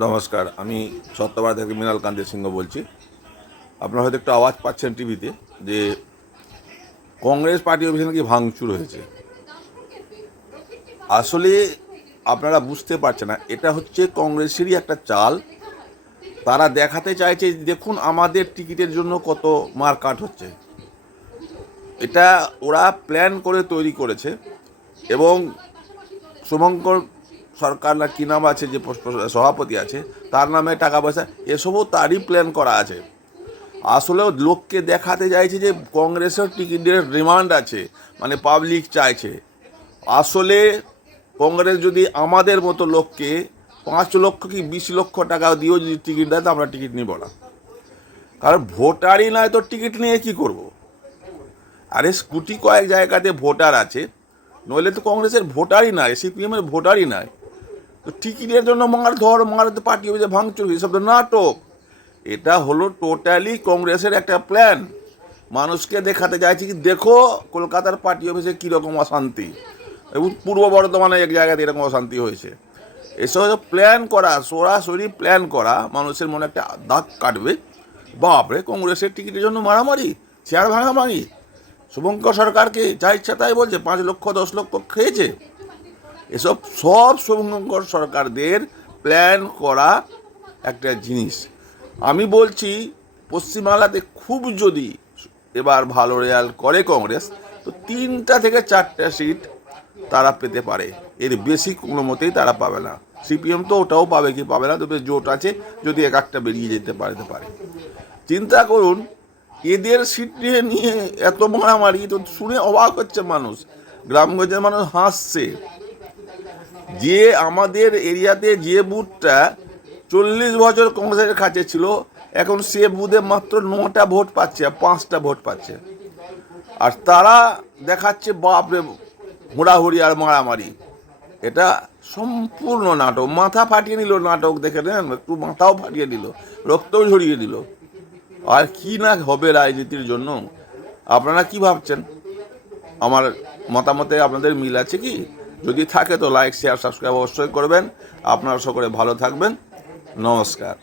নমস্কার, আমি সত্যবাদ থেকে মৃণাল কান্তি সিংহ বলছি। আপনারা হয়তো একটু আওয়াজ পাচ্ছেন টিভিতে যে কংগ্রেস পার্টি অফিসে নাকি ভাঙচুর হয়েছে। আসলে আপনারা বুঝতে পারছেন না, এটা হচ্ছে কংগ্রেসেরই একটা চাল। তারা দেখাতে চাইছে দেখুন আমাদের টিকিটের জন্য কত মারকাট হচ্ছে। এটা ওরা প্ল্যান করে তৈরি করেছে এবং শুভঙ্কর সরকার না কী নাম আছে, যে সভাপতি আছে, তার নামে টাকা পয়সা এসবও তারই প্ল্যান করা আছে। আসলেও লোককে দেখাতে চাইছে যে কংগ্রেসের টিকিটের ডিমান্ড আছে, মানে পাবলিক চাইছে। আসলে কংগ্রেস যদি আমাদের মতো লোককে 5 লক্ষ কি 20 লক্ষ টাকা দিয়েও যদি টিকিট দেয়, তো আমরা টিকিট নিব না। কারণ ভোটারই নয় তো টিকিট নিয়ে কি করব? আরে স্কুটি কয়েক জায়গাতে ভোটার আছে, নইলে তো কংগ্রেসের ভোটারই নয়, সিপিএমের ভোটারই নয়। তো টিকিটের জন্য মার তো পার্টি অফিসে ভাঙচুর, এসব তো নাটক। এটা হলো টোটালি কংগ্রেসের একটা প্ল্যান। মানুষকে দেখাতে চাইছি কি দেখো কলকাতার পার্টি অফিসে কীরকম অশান্তি, এবং পূর্ব বর্ধমানে এক জায়গাতে এরকম অশান্তি হয়েছে। এসব প্ল্যান করা, সরাসরি প্ল্যান করা, মানুষের মনে একটা দাগ কাটবে। বাপরে, কংগ্রেসের টিকিটের জন্য মারামারি, চেয়ার ভাঙাভাঙি। শুভঙ্কর সরকারকে যা ইচ্ছা তাই বলছে, 5 লক্ষ 10 লক্ষ খেয়েছে। এসব সব শুভঙ্কর সরকারদের প্ল্যান করা একটা জিনিস। আমি বলছি পশ্চিমবাংলাতে খুব যদি এবার ভালো রেজাল্ট করে কংগ্রেস, তো 3টা থেকে 4টা সিট তারা পেতে পারে, এর বেশি কোনো মতেই তারা পাবে না। সিপিএম তো ওটাও পাবে কি পাবে না, তবে জোট আছে, যদি এক একটা বেরিয়ে যেতে পারে। চিন্তা করুন, এদের সিট নিয়ে এত মারামারি, তো শুনে অবাক হচ্ছে মানুষ, গ্রামগঞ্জের মানুষ হাসছে। যে আমাদের এরিয়াতে যে বুথটা 40 বছর কংগ্রেসের কাছে ছিল, এখন সে বুথে মাত্র 9টা ভোট পাচ্ছে, 5টা ভোট পাচ্ছে। আর তারা দেখাচ্ছে বাপরে হুড়াহুড়ি আর মারামারি। এটা সম্পূর্ণ নাটক। মাথা ফাটিয়ে নিল নাটক দেখে, নেন একটু মাথাও ফাটিয়ে দিল, রক্তও ঝরিয়ে দিল। আর কি না হবে রাজনীতির জন্য। আপনারা কি ভাবছেন? আমার মতামতে আপনাদের মিল আছে কি? যদি থাকে তো লাইক, শেয়ার, সাবস্ক্রাইব অবশ্যই করবেন। আপনারা সকলে ভালো থাকবেন। নমস্কার।